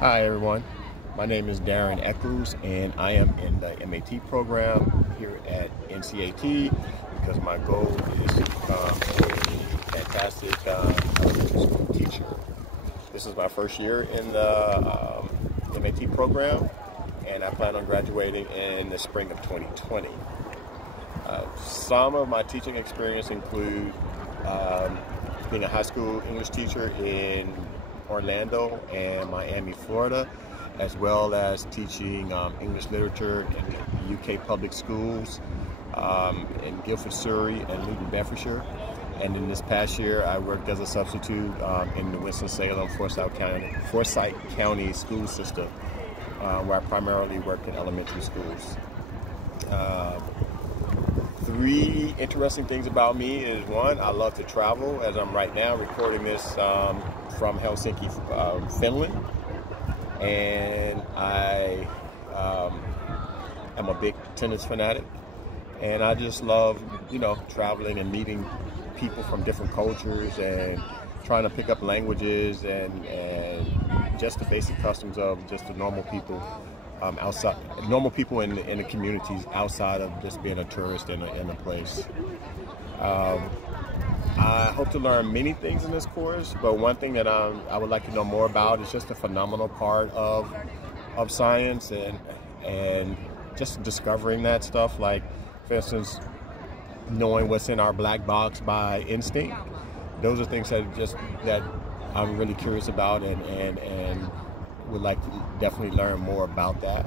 Hi everyone, my name is Darren Echols and I am in the MAT program here at NCAT because my goal is to become a fantastic elementary school teacher. This is my first year in the MAT program and I plan on graduating in the spring of 2020. Some of my teaching experience include being a high school English teacher in Orlando and Miami, Florida, as well as teaching English literature in the UK public schools in Guildford, Surrey, and Luton, Bedfordshire. And in this past year, I worked as a substitute in the Winston-Salem, Forsyth County school system, where I primarily worked in elementary schools. Three interesting things about me is one, I love to travel, as I'm right now recording this from Helsinki, Finland, and I am a big tennis fanatic, and I just love, traveling and meeting people from different cultures and trying to pick up languages and just the basic customs of just the normal people. Normal people in the communities outside of just being a tourist in a place. I hope to learn many things in this course, but one thing that I would like to know more about is just the phenomenal part of science and just discovering that stuff. Like, for instance, knowing what's in our black box by instinct. Those are things that I'm really curious about and would like to definitely learn more about that.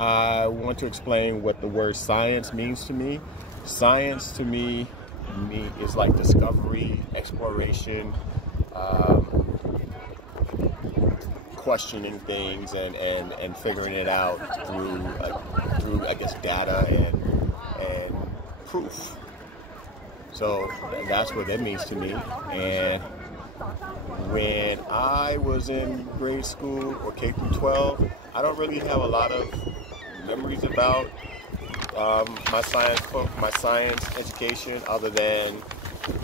I want to explain what the word science means to me. Science to me is like discovery, exploration, questioning things and figuring it out through I guess data and proof. So that's what that means to me. And when I was in grade school or K through 12, I don't really have a lot of memories about my science education, other than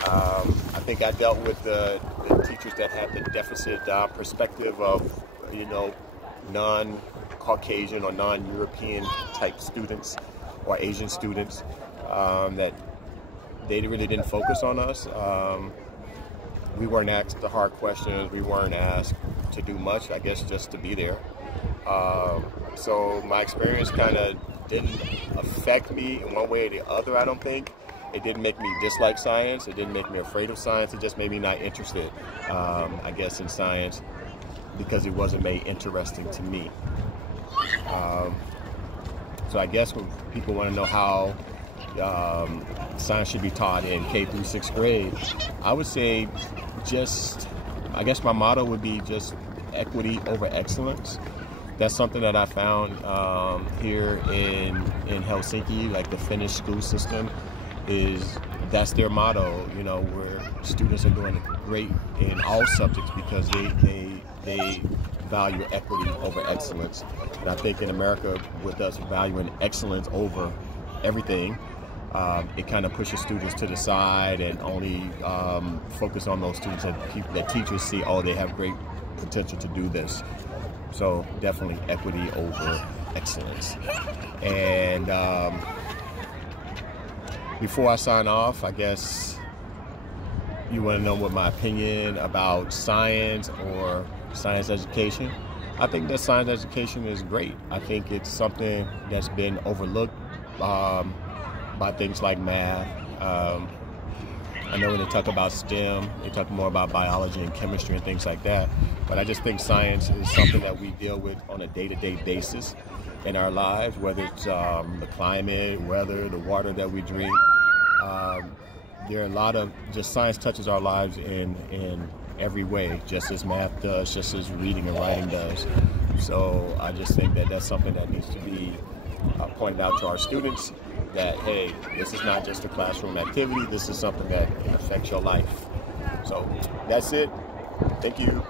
I think I dealt with the teachers that had the deficit perspective of non-Caucasian or non-European type students or Asian students, that they really didn't focus on us. We weren't asked the hard questions. We weren't asked to do much, I guess, just to be there. So my experience kind of didn't affect me in one way or the other, I don't think. It didn't make me dislike science. It didn't make me afraid of science. It just made me not interested, I guess, in science because it wasn't made interesting to me. So I guess when people want to know how science should be taught in K through 6th grade, I would say I guess my motto would be just equity over excellence. That's something that I found here in Helsinki, like the Finnish school system, that's their motto, where students are doing great in all subjects because they value equity over excellence. And I think in America, with us valuing excellence over everything, it kind of pushes students to the side and only focus on those students that teachers see, oh, they have great potential to do this. So definitely equity over excellence. And before I sign off, I guess you want to know what my opinion about science or science education. I think that science education is great. I think it's something that's been overlooked by things like math. I know when they talk about STEM, they talk more about biology and chemistry and things like that. But I just think science is something that we deal with on a day-to-day basis in our lives, whether it's the climate, weather, the water that we drink. There are a lot of, science touches our lives in every way, just as math does, just as reading and writing does. So I just think that that's something that needs to be pointed out to our students, that, hey, this is not just a classroom activity, this is something that affects your life. So that's it. Thank you.